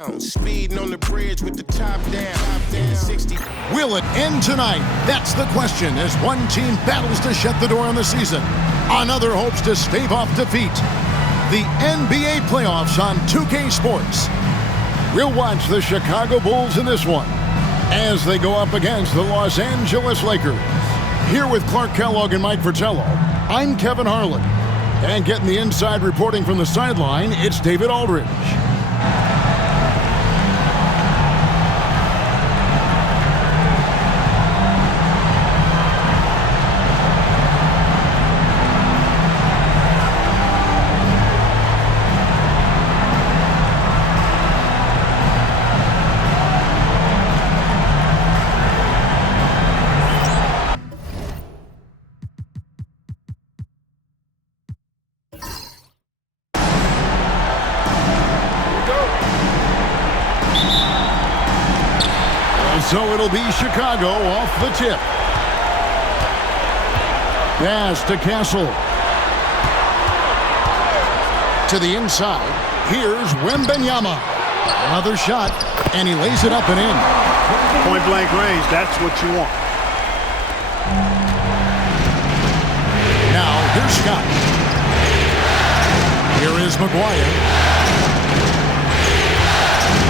Speeding on the bridge with the top down, 60. Will it end tonight? That's the question as one team battles to shut the door on the season. Another hopes to stave off defeat. The NBA playoffs on 2K Sports. We'll watch the Chicago Bulls in this one as they go up against the Los Angeles Lakers. Here with Clark Kellogg and Mike Fratello, I'm Kevin Harlan. And getting the inside reporting from the sideline, it's David Aldridge. So it'll be Chicago off the tip. Pass to Castle. To the inside. Here's Wembanyama. Another shot, and he lays it up and in. Point blank range, that's what you want. Now, here's Scott. Here is McGuire.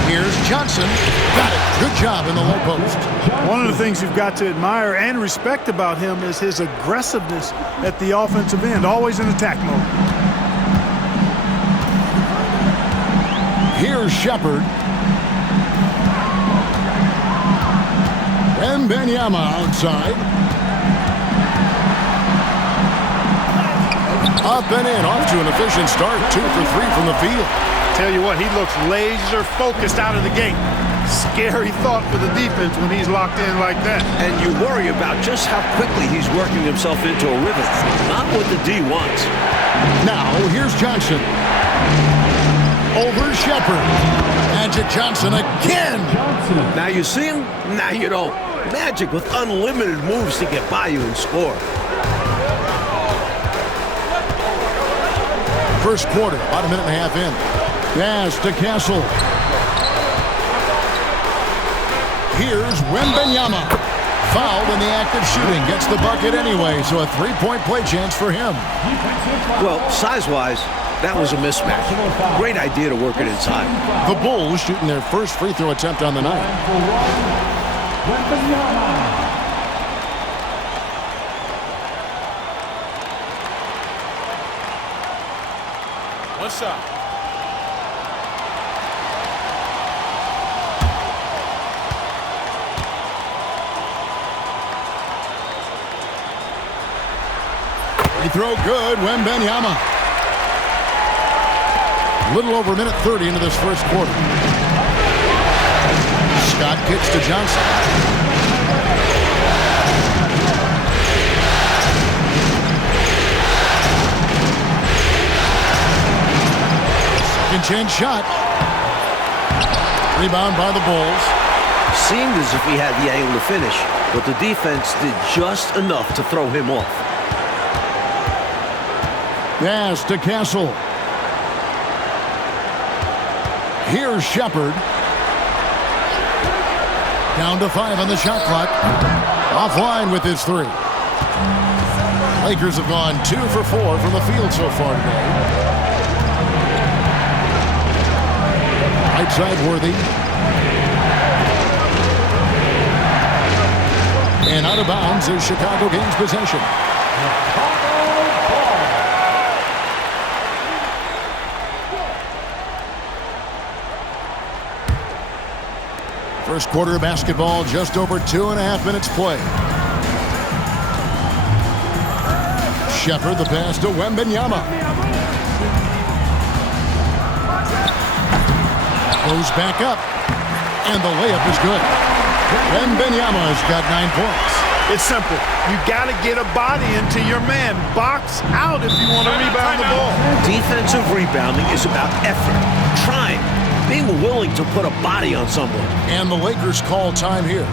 Here's Johnson. Got it. Good job in the low post. One of the things you've got to admire and respect about him is his aggressiveness at the offensive end, always in attack mode. Here's Shepard. Wembanyama outside. Up and in, off to an efficient start. 2 for 3 from the field. Tell you what, he looks laser focused out of the gate. Scary thought for the defense when he's locked in like that. And you worry about just how quickly he's working himself into a rhythm. Not what the D wants. Now, here's Johnson. Over Shepard. Magic Johnson again. Now you see him, now you don't. Magic with unlimited moves to get by you and score. First quarter, about a minute and a half in. Pass to Castle. Here's Wembanyama. Fouled in the act of shooting. Gets the bucket anyway, so a three-point play chance for him. Well, size-wise, that was a mismatch. Great idea to work it inside. The Bulls shooting their first free throw attempt on the night. What's up? Free throw good, Wembanyama. A little over a minute 30 into this first quarter. Scott kicks to Johnson. Second chance shot. Rebound by the Bulls. Seemed as if he had the angle to finish, but the defense did just enough to throw him off. Pass to Castle. Here's Shepard. Down to 5 on the shot clock. Offline with his 3. Lakers have gone 2 for 4 from the field so far today. Right side Worthy. And out of bounds as Chicago gains possession. First quarter of basketball, just over 2.5 minutes play. Shepard, the pass to Wembanyama. Goes back up, and the layup is good. Wembanyama's got 9 points. It's simple. You got to get a body into your man. Box out if you want to rebound the ball. Defensive rebounding is about effort, trying, being willing to put a body on someone. And the Lakers call time here.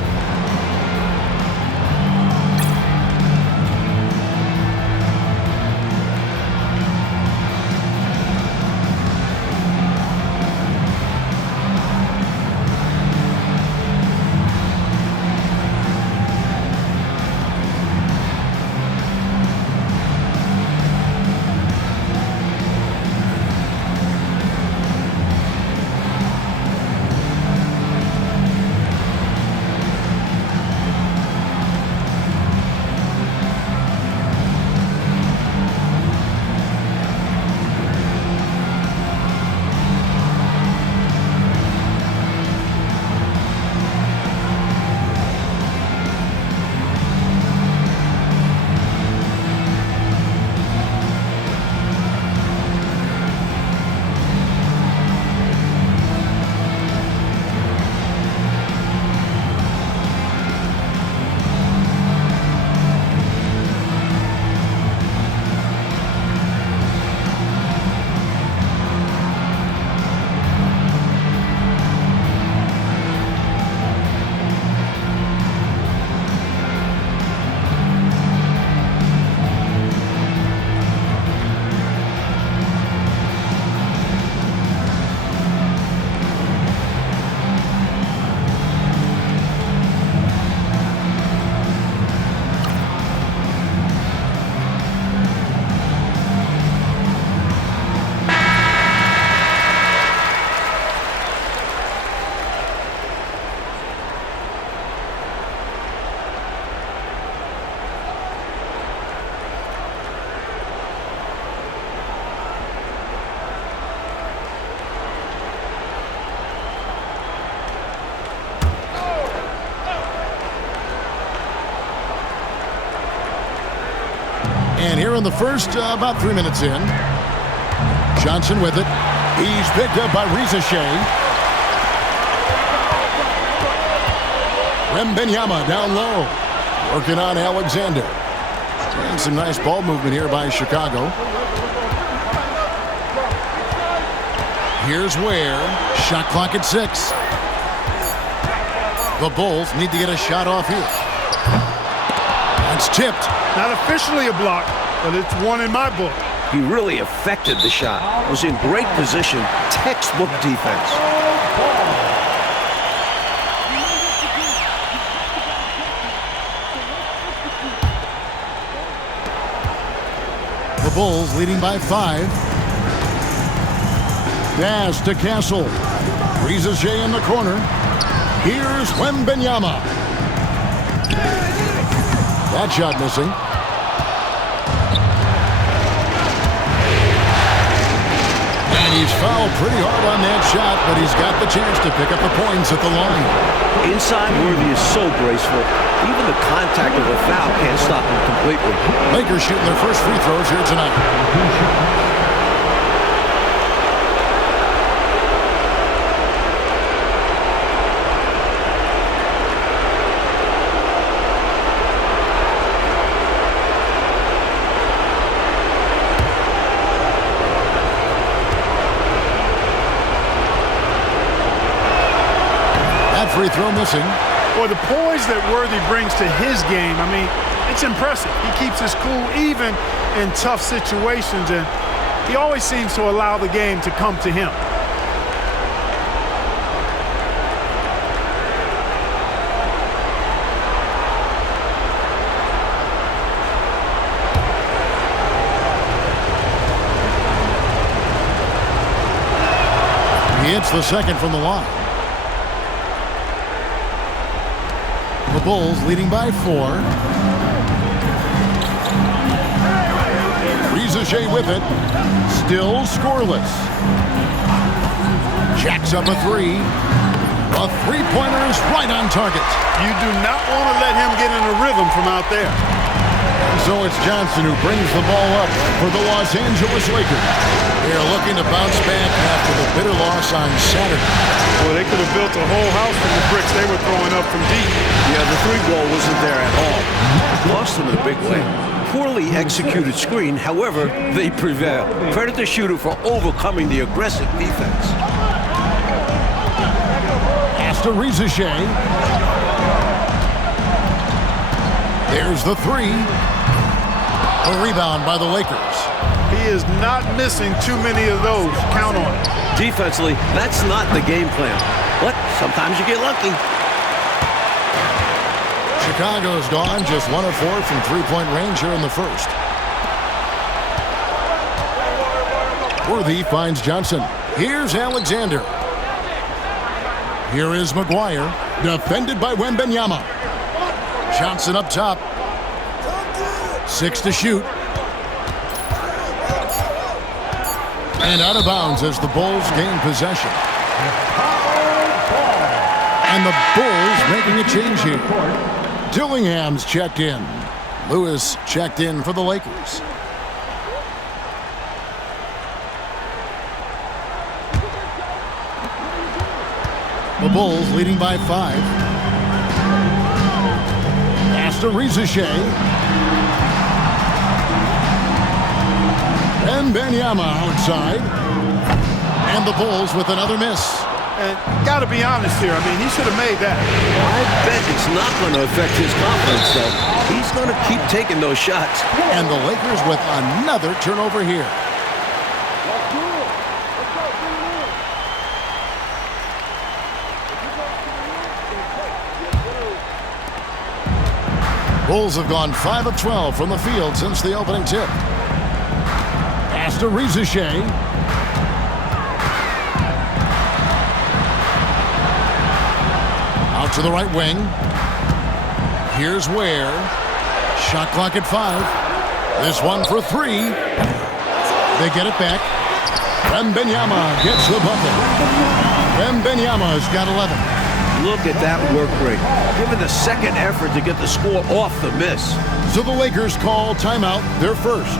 in the first, about 3 minutes in. Johnson with it. He's picked up by Riza-Shea. Wembanyama down low. Working on Alexander. And some nice ball movement here by Chicago. Here's Ware. Shot clock at 6. The Bulls need to get a shot off here. It's tipped. Not officially a block, but it's one in my book. He really affected the shot. Was in great position. Textbook defense. The Bulls leading by 5. Pass to Castle. Riza-Shea in the corner. Here's Wembanyama. That shot missing. And he's fouled pretty hard on that shot, but he's got the chance to pick up the points at the line. Inside, Worthy is so graceful. Even the contact of a foul can't stop him completely. Lakers shooting their first free throws here tonight. Free throw missing. Boy, the poise that Worthy brings to his game, I mean, it's impressive. He keeps his cool even in tough situations, and he always seems to allow the game to come to him. He hits the second from the line. The Bulls leading by 4. Riza-Shea with it. Still scoreless. Jacks up a 3. A three-pointer is right on target. You do not want to let him get in a rhythm from out there. So it's Johnson who brings the ball up for the Los Angeles Lakers. They're looking to bounce back after the bitter loss on Saturday. Well, they could have built a whole house from the bricks they were throwing up from deep. Yeah, the three ball wasn't there at all. Lost them in a big way. Poorly executed screen, however, they prevail. Credit the shooter for overcoming the aggressive defense. Pass to Riza-Shea. There's the 3. A rebound by the Lakers. He is not missing too many of those. Count on it. Defensively, that's not the game plan. But sometimes you get lucky. Chicago's gone just 1 of 4 from three-point range here in the first. Worthy finds Johnson. Here's Alexander. Here is McGuire. Defended by Wembanyama. Johnson up top. 6 to shoot. And out of bounds as the Bulls gain possession. And the Bulls making a change here. Dillingham's checked in. Lewis checked in for the Lakers. The Bulls leading by 5. Pass to Riza-Shea. Wembanyama outside. And the Bulls with another miss. And got to be honest here. I mean, he should have made that. I bet it's not going to affect his confidence, though. He's going to keep taking those shots. And the Lakers with another turnover here. Bulls have gone 5 of 12 from the field since the opening tip. Pass to Riza-Shea. Out to the right wing. Here's Ware. Shot clock at 5. This one for 3. They get it back. Wembanyama gets the bucket. Wembanyama's got 11. Look at that work rate. Given the second effort to get the score off the miss. So the Lakers call timeout, their first.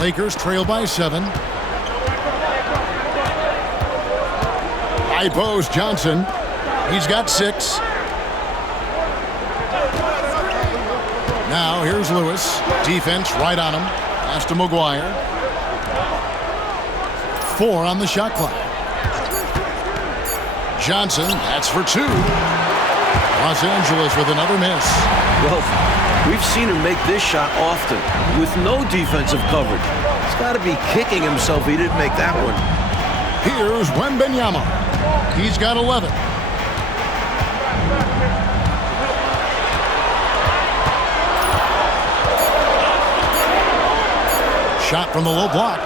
Lakers trail by 7. High post, Johnson. He's got 6. Now here's Lewis. Defense right on him. Pass to McGuire. 4 on the shot clock. Johnson, that's for 2. Los Angeles with another miss. Well, we've seen him make this shot often with no defensive coverage. He's got to be kicking himself he didn't make that one. Here's Wembanyama. He's got 11. Shot from the low block.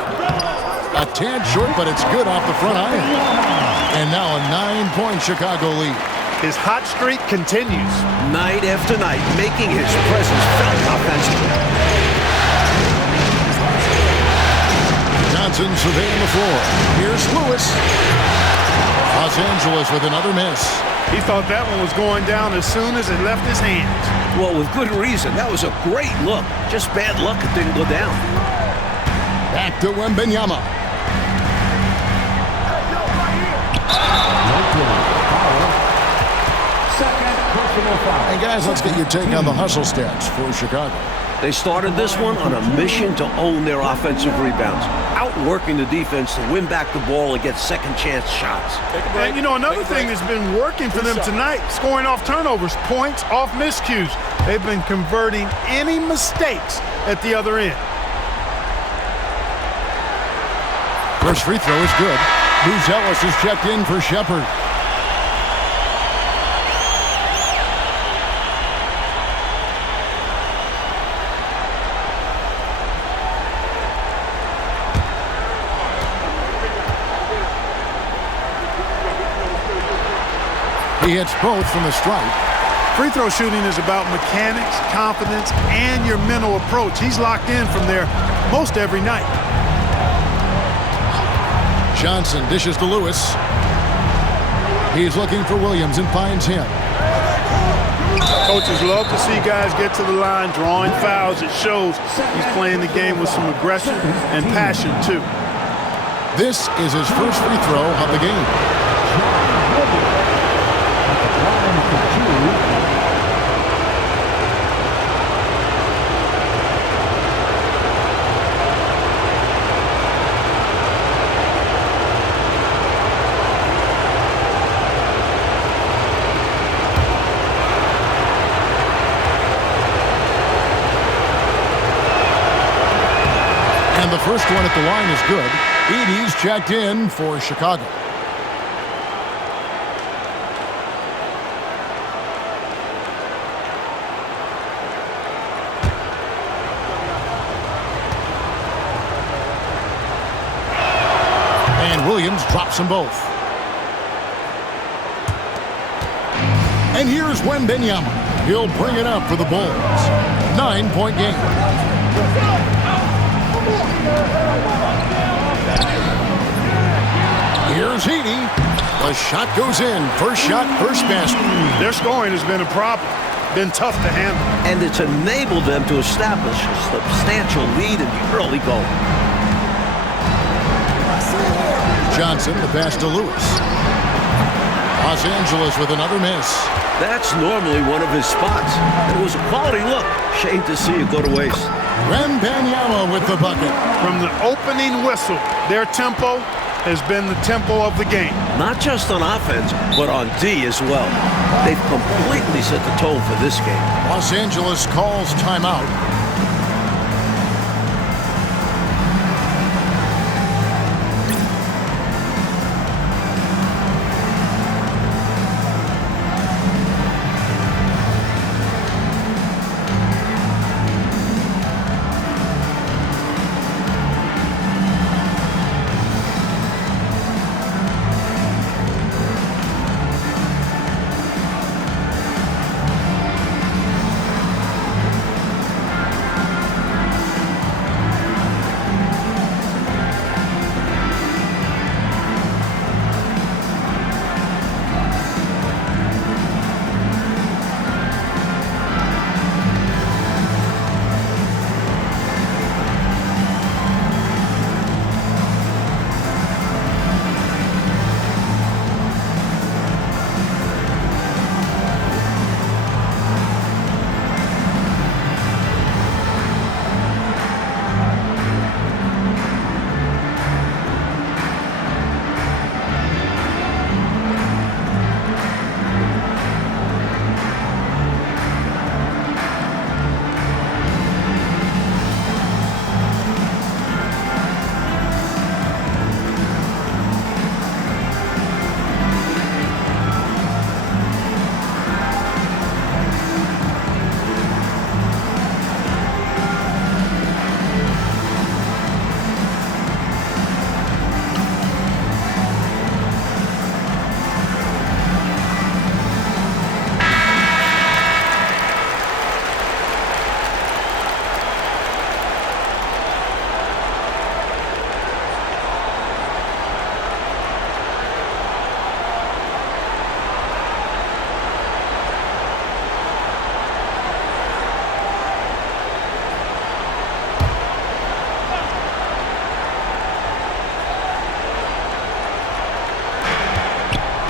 A tad short, but it's good off the front iron. And now a 9-point Chicago lead. His hot streak continues. Night after night, making his presence felt offensively. Johnson surveying the floor. Here's Lewis. Los Angeles with another miss. He thought that one was going down as soon as it left his hands. Well, with good reason. That was a great look. Just bad luck it didn't go down. Back to Wembanyama. Hey guys, let's get your take on the hustle stats for Chicago. They started this one on a mission to own their offensive rebounds, outworking the defense to win back the ball and get second chance shots. And you know, another thing that's been working for them tonight, scoring off turnovers, points off miscues. They've been converting any mistakes at the other end. First free throw is good. Bruce Ellis is checked in for Shepard. He hits both from the stripe. Free throw shooting is about mechanics, confidence, and your mental approach. He's locked in from there most every night. Johnson dishes to Lewis. He's looking for Williams and finds him. Coaches love to see guys get to the line, drawing fouls. It shows he's playing the game with some aggression and passion, too. This is his first free throw of the game. And the first one at the line is good. Edey's checked in for Chicago. And Williams drops them both. And here's Wembanyama. He'll bring it up for the Bulls. 9-point game. Mazzini. The shot goes in. First shot, first basket. Their scoring has been a problem. Been tough to handle. And it's enabled them to establish a substantial lead in the early going. Johnson, the pass to Lewis. Los Angeles with another miss. That's normally one of his spots. It was a quality look. Shame to see it go to waste. Wembanyama with the bucket. From the opening whistle, their tempo has been the tempo of the game. Not just on offense, but on D as well. They've completely set the tone for this game. Los Angeles calls timeout.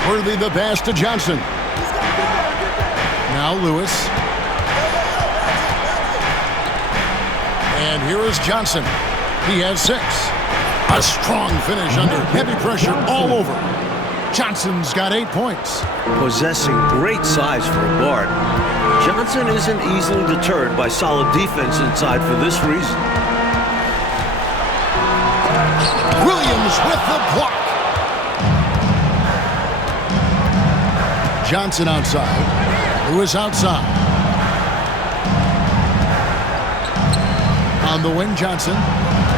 Worthy the pass to Johnson. Now Lewis. And here is Johnson. He has 6. A strong finish under heavy pressure all over. Johnson's got 8 points. Possessing great size for a guard, Johnson isn't easily deterred by solid defense inside for this reason. Williams with the block. Johnson outside. Lewis outside. On the wing, Johnson.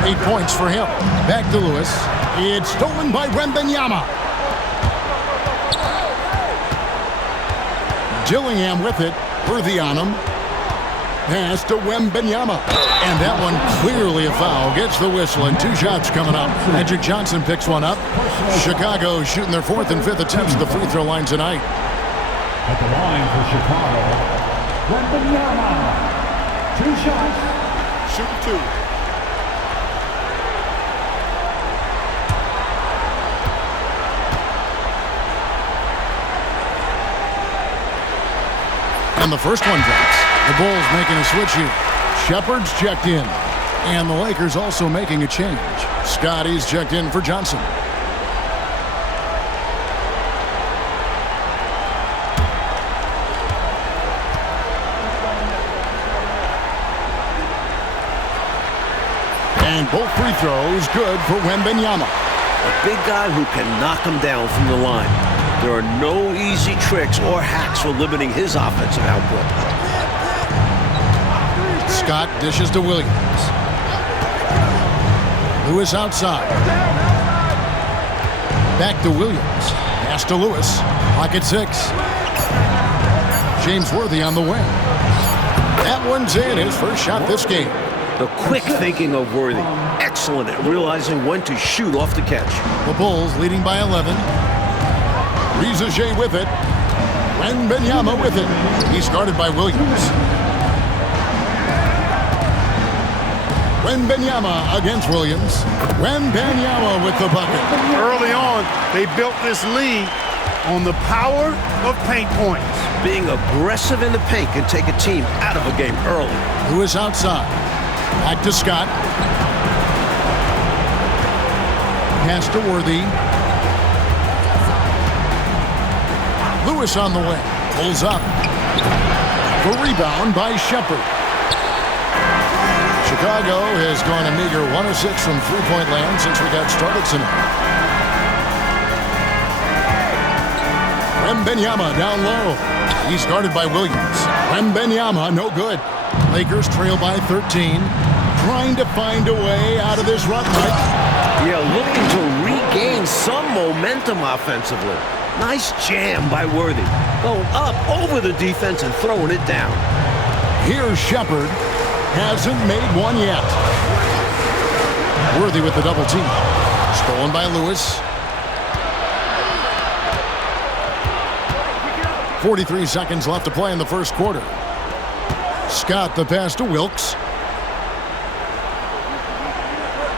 8 points for him. Back to Lewis. It's stolen by Wembanyama. Dillingham with it. Worthy on him. Pass to Wembanyama. And that one clearly a foul. Gets the whistle and 2 shots coming up. Magic Johnson picks one up. Chicago shooting their 4th and 5th attempts at the free throw line tonight. At the line for Chicago, Wembanyama. 2 shots. Shoot 2. And the first one drops. The Bulls making a switch here. Shepard's checked in. And the Lakers also making a change. Scotty's checked in for Johnson. And both free throws good for Wembanyama. A big guy who can knock him down from the line. There are no easy tricks or hacks for limiting his offensive output. Scott dishes to Williams. Lewis outside. Back to Williams. Pass to Lewis. Pocket 6. James Worthy on the wing. That one's in. His first shot this game. The quick thinking of Worthy. Excellent at realizing when to shoot off the catch. The Bulls leading by 11. Rizaje with it. Wembanyama with it. He's guarded by Williams. Wembanyama against Williams. Wembanyama with the bucket. Early on, they built this lead on the power of paint points. Being aggressive in the paint can take a team out of a game early. Lewis outside. Back to Scott. Pass to Worthy. Lewis on the way. Pulls up. The rebound by Shepherd. Chicago has gone a meager 1 of 6 from three-point land since we got started tonight. Wembanyama down low. He's guarded by Williams. Wembanyama, no good. Lakers trail by 13. Trying to find a way out of this rut, Mike. Yeah, looking to regain some momentum offensively. Nice jam by Worthy. Going up over the defense and throwing it down. Here's Shepherd. Hasn't made one yet. Worthy with the double team. Stolen by Lewis. 43 seconds left to play in the first quarter. Scott the pass to Wilkes.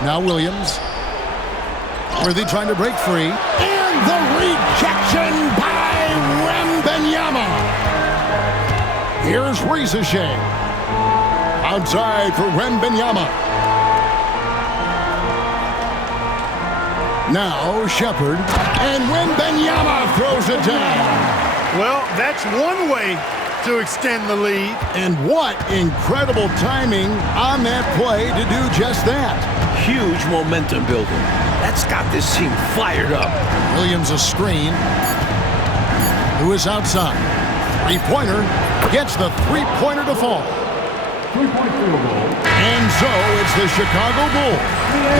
Now Williams. Worthy trying to break free. And the rejection by Wembanyama. Here's Rizaje. Outside for Wembanyama. Now Shepherd. And Wembanyama throws it down. Well, that's one way to extend the lead. And what incredible timing on that play to do just that. Huge momentum building. That's got this team fired up. Williams a screen. Lewis outside. Three-pointer. Gets the three-pointer to fall. Three-point field goal. And so it's the Chicago Bulls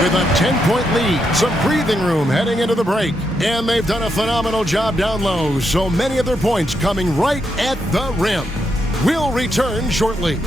with a 10-point lead. Some breathing room heading into the break. And they've done a phenomenal job down low. So many of their points coming right at the rim. We'll return shortly.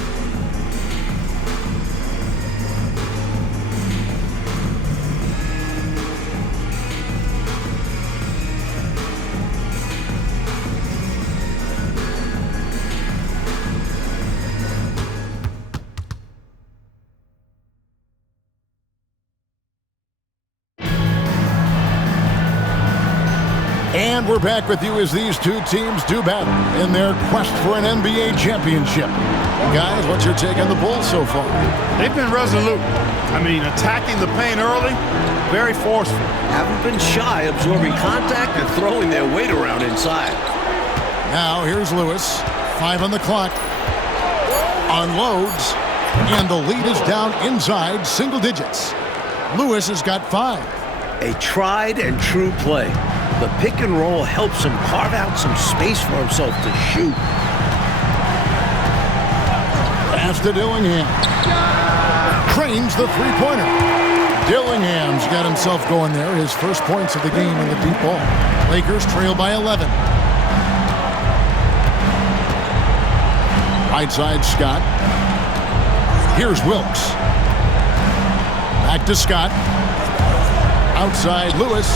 And we're back with you as these two teams do battle in their quest for an NBA championship. Guys, what's your take on the Bulls so far? They've been resolute. I mean, attacking the paint early, very forceful. Haven't been shy absorbing contact and throwing their weight around inside. Now here's Lewis. 5 on the clock. Unloads. And the lead is down inside single digits. Lewis has got 5. A tried and true play. The pick and roll helps him carve out some space for himself to shoot. Pass to Dillingham. Trains the three-pointer. Dillingham's got himself going there. His first points of the game in the deep ball. Lakers trail by 11. Right side, Scott. Here's Wilkes. Back to Scott. Outside, Lewis.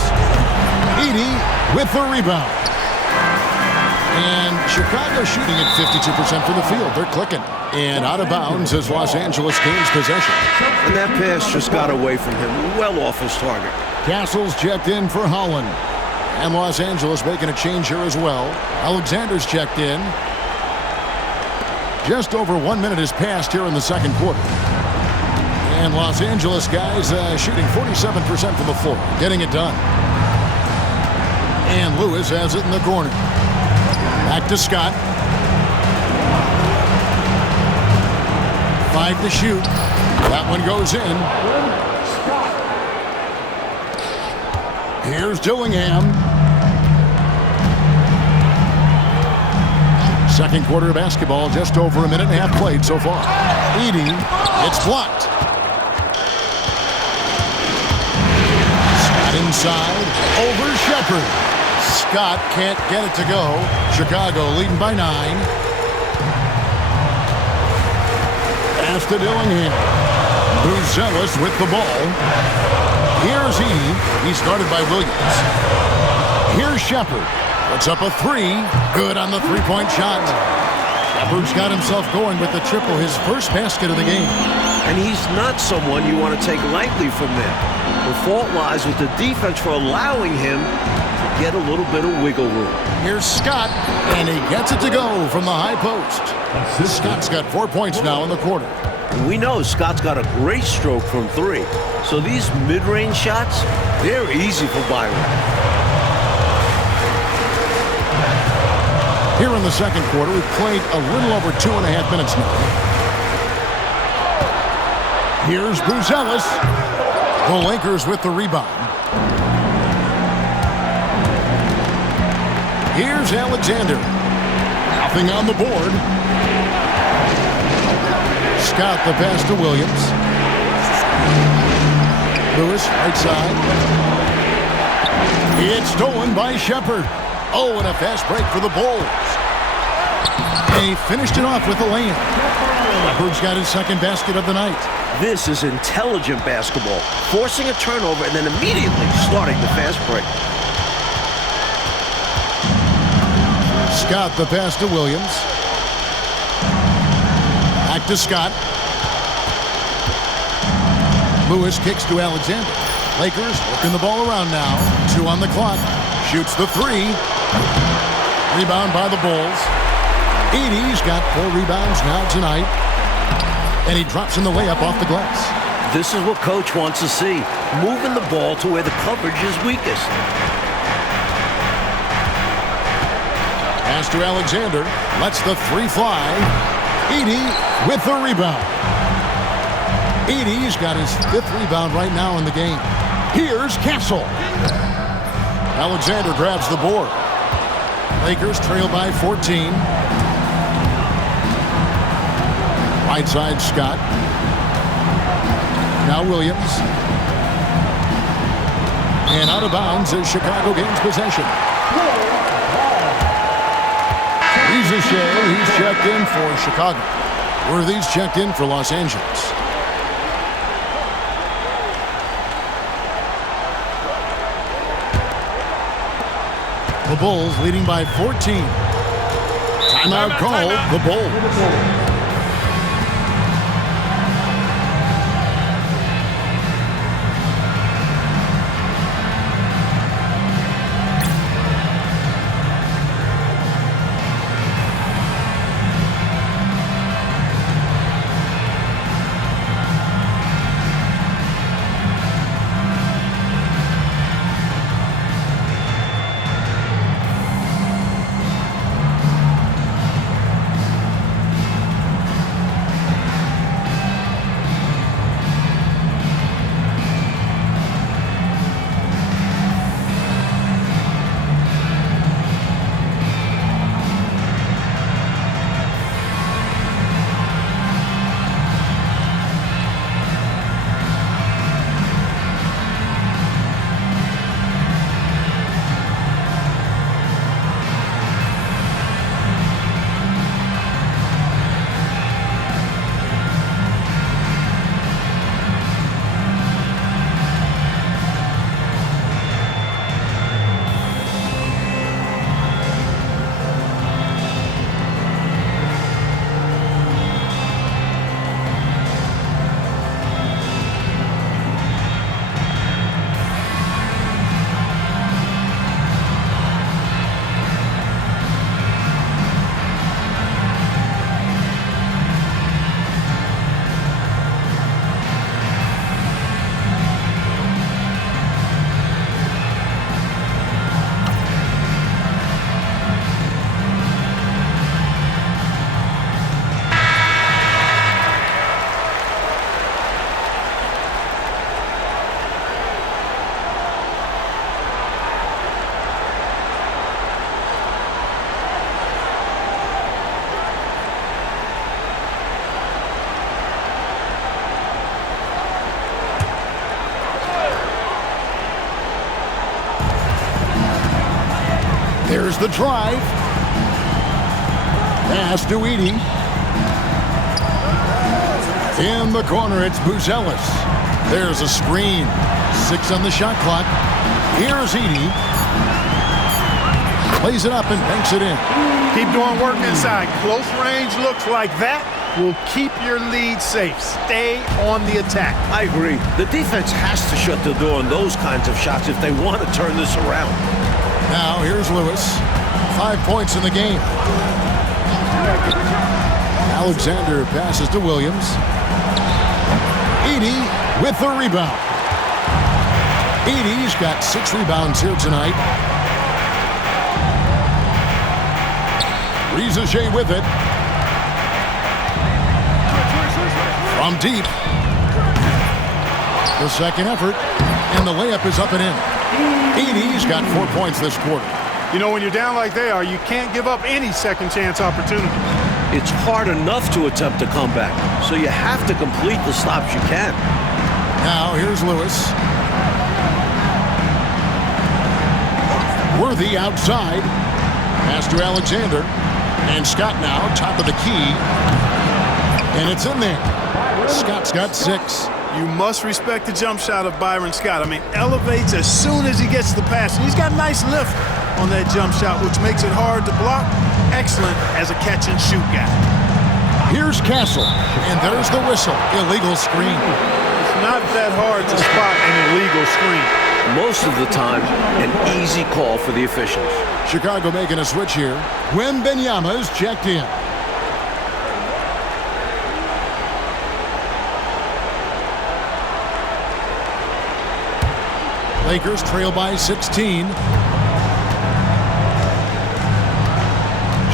Edey with the rebound. And Chicago shooting at 52% from the field. They're clicking. And out of bounds as Los Angeles gains possession. And that pass just got away from him, well off his target. Castles checked in for Holland. And Los Angeles making a change here as well. Alexander's checked in. Just over 1 minute has passed here in the second quarter. And Los Angeles guys shooting 47% from the floor. Getting it done. And Lewis has it in the corner. Back to Scott. 5 to shoot. That one goes in. Here's Dillingham. Second quarter of basketball, just over a minute and a half played so far. Edey, it's blocked. Scott inside, over Shepherd. Scott can't get it to go. Chicago leading by 9. Pass to Dillingham. Buzelis with the ball. Here's Edey. He's guarded by Williams. Here's Shepard. Puts up a three. Good on the three-point shot. Shepard's got himself going with the triple, his first basket of the game. And he's not someone you want to take lightly from there. The fault lies with the defense for allowing him to get a little bit of wiggle room. Here's Scott, and he gets it to go from the high post. Scott's got 4 points now in the quarter. And we know Scott's got a great stroke from three. So these mid-range shots, they're easy for Byron. Here in the second quarter, we've played a little over 2.5 minutes now. Here's Buzelis. The Lakers with the rebound. Here's Alexander. Nothing on the board. Scott the pass to Williams. Lewis, right side. It's stolen by Shepard. Oh, and a fast break for the Bulls. They finished it off with a layup. Shepard's got his second basket of the night. This is intelligent basketball, forcing a turnover and then immediately starting the fast break. Scott the pass to Williams. Back to Scott. Lewis kicks to Alexander. Lakers working the ball around now. 2 on the clock. Shoots the three. Rebound by the Bulls. Edey's got 4 rebounds now tonight. And he drops in the layup off the glass. This is what Coach wants to see, moving the ball to where the coverage is weakest. Pass to Alexander. Lets the three fly. Edey with the rebound. Edey's got his 5th rebound right now in the game. Here's Castle. Alexander grabs the board. Lakers trail by 14. Right side, Scott. Now Williams. And out of bounds as Chicago gains possession. He's checked in for Chicago. Worthy's checked in for Los Angeles. The Bulls leading by 14. Timeout call, the Bulls. There's the drive. Pass to Edey. In the corner, it's Buzelis. There's a screen. 6 on the shot clock. Here's Edey. Plays it up and banks it in. Keep doing work inside. Close range looks like that will keep your lead safe. Stay on the attack. I agree. The defense has to shut the door on those kinds of shots if they want to turn this around. Now here's Lewis. 5 points in the game. Alexander passes to Williams. Edey with the rebound. Edey's got 6 rebounds here tonight. Riza with it. From deep. The second effort. And the layup is up and in. Edey's got 4 points this quarter. You know, when you're down like they are, you can't give up any second chance opportunity. It's hard enough to attempt a comeback, so you have to complete the stops you can. Now here's Lewis. Worthy outside. Pass to Alexander. And Scott now, top of the key. And it's in there. Scott's got 6. You must respect the jump shot of Byron Scott. I mean, elevates as soon as he gets the pass. And he's got a nice lift on that jump shot, which makes it hard to block. Excellent as a catch-and-shoot guy. Here's Castle. And there's the whistle. Illegal screen. It's not that hard to spot an illegal screen. Most of the time, an easy call for the officials. Chicago making a switch here. Wembanyama's checked in. Lakers trail by 16.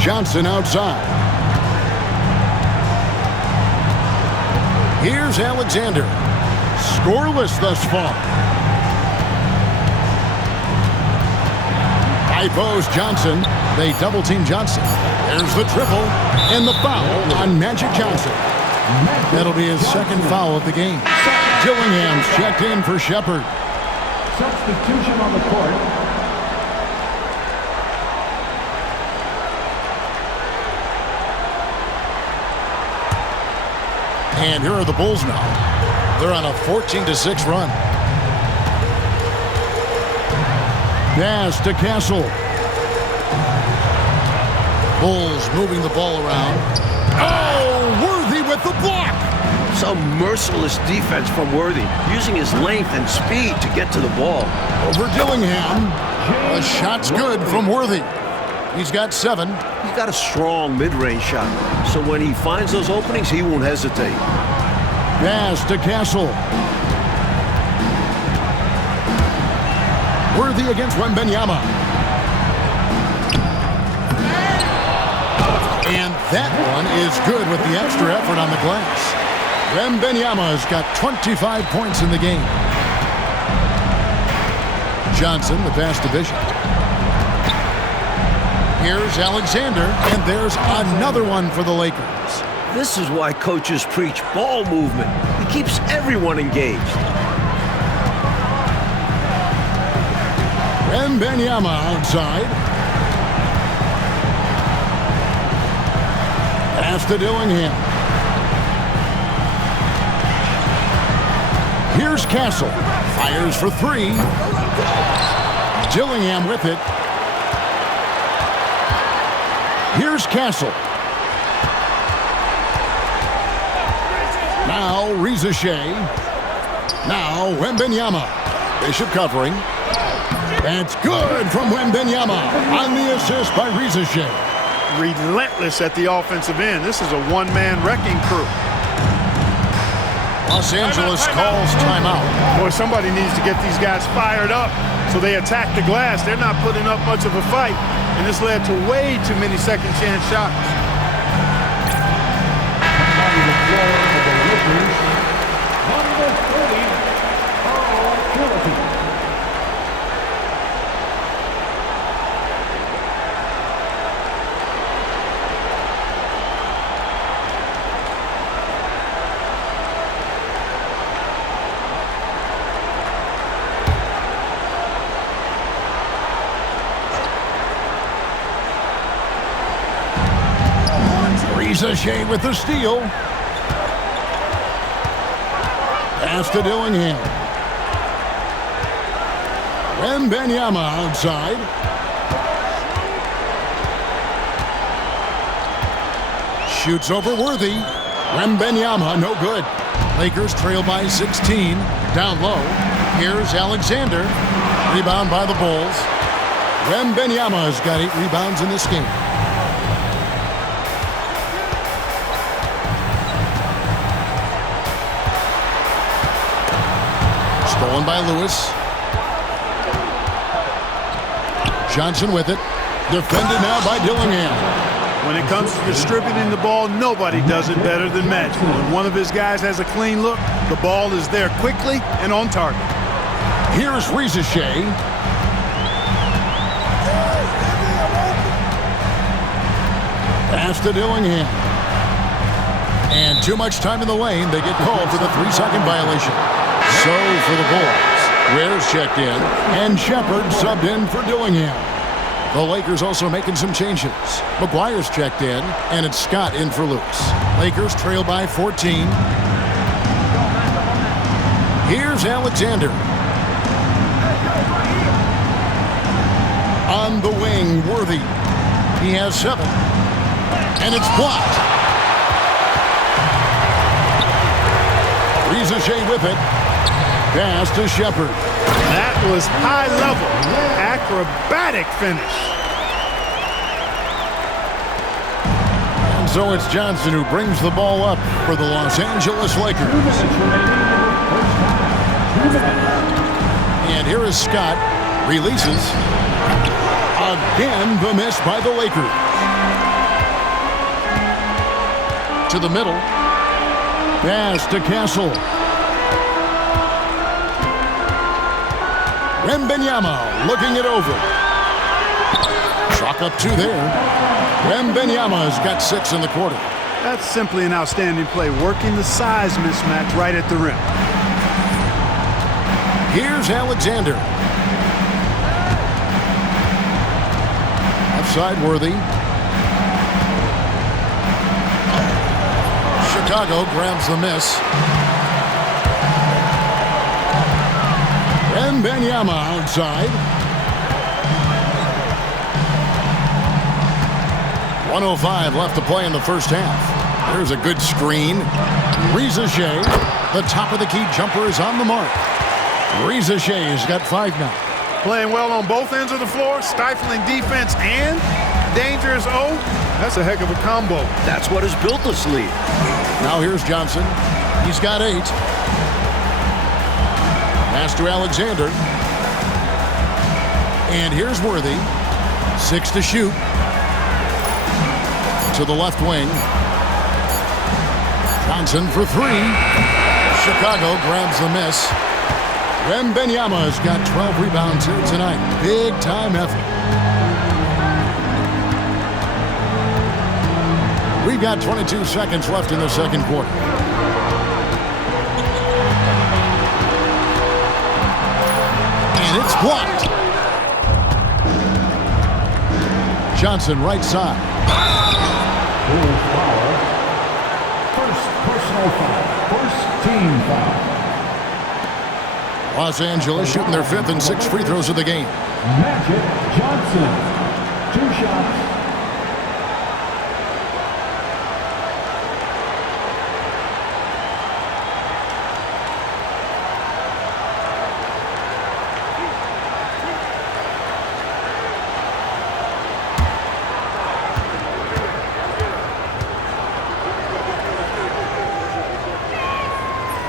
Johnson outside. Here's Alexander. Scoreless thus far. High post Johnson. They double team Johnson. There's the triple and the foul on Magic Johnson. That'll be his second foul of the game. Gillingham's checked in for Shepard. Substitution on the court. And here are the Bulls now. They're on a 14-6 run. Pass to Castle. Bulls moving the ball around. Oh, Worthy with the block. Some merciless defense from Worthy, using his length and speed to get to the ball. Over Dillingham. The shot's good from Worthy. He's got 7. He's got a strong mid-range shot, so when he finds those openings, he won't hesitate. Pass to Castle. Worthy against Wembanyama. And that one is good with the extra effort on the glass. Wembanyama's got 25 points in the game. Johnson, the pass to Bishop. Here's Alexander, and there's another one for the Lakers. This is why coaches preach ball movement. It keeps everyone engaged. Wembanyama outside. Pass to Dillingham. Here's Castle. Fires for 3. Dillingham with it. Here's Castle. Now Riza Shea. Now Wembanyama. Bishop covering. That's good from Wembanyama on the assist by Riza Shea. Relentless at the offensive end. This is a one-man wrecking crew. Los Angeles calls timeout. Boy, somebody needs to get these guys fired up so they attack the glass. They're not putting up much of a fight, and this led to way too many second-chance shots. On the floor for the Lakers, number 30, Carl Anthony. Riza Shea with the steal. Pass to Dillingham. Wembanyama outside. Shoots over Worthy. Wembanyama, no good. Lakers trail by 16. Down low. Here's Alexander. Rebound by the Bulls. Wembanyama has got 8 rebounds in this game. Stolen by Lewis. Johnson with it. Defended now by Dillingham. When it comes to distributing the ball, nobody does it better than Magic. When one of his guys has a clean look, the ball is there quickly and on target. Here's Rizachet. Pass to Dillingham. And too much time in the lane. They get called for the 3-second violation. So for the Bulls, Ware's checked in, and Shepard subbed in for Dillingham. The Lakers also making some changes. McGuire's checked in, and it's Scott in for Lewis. Lakers trail by 14. Here's Alexander. On the wing, Worthy. He has 7. And it's blocked. Rizachet with it. Pass to Shepard. That was high level, acrobatic finish. And so it's Johnson who brings the ball up for the Los Angeles Lakers. And here is Scott. Releases. Again, the miss by the Lakers. To the middle. Pass to Castle. Wembanyama looking it over. Chalk up 2 there. Wembanyama has got 6 in the quarter. That's simply an outstanding play, working the size mismatch right at the rim. Here's Alexander. Outside Worthy. Chicago grabs the miss. Wembanyama outside. 1:05 left to play in the first half. There's a good screen. Rizachet, the top of the key jumper, is on the mark. Rizachet has got 5 now. Playing well on both ends of the floor, stifling defense and dangerous O. That's a heck of a combo. That's what has built this lead. Now here's Johnson. He's got 8. Pass to Alexander. And here's Worthy. 6 to shoot. To the left wing. Johnson for 3. Chicago grabs the miss. Wembanyama has got 12 rebounds here tonight. Big time effort. We've got 22 seconds left in the second quarter. And it's blocked. Johnson right side. Bulls foul. First personal foul. First team foul. Los Angeles shooting their 5th and 6th free throws of the game. Magic Johnson. 2 shots.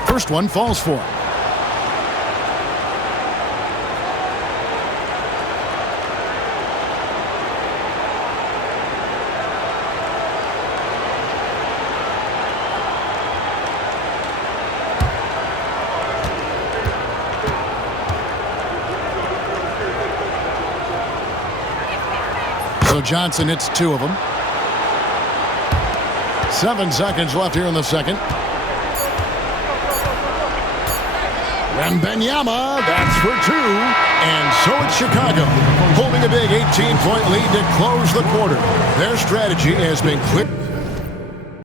First one falls for him. So Johnson hits 2 of them. 7 seconds left here in the second. Wembanyama, that's for 2. And so it's Chicago, holding a big 18-point lead to close the quarter. Their strategy has been clear.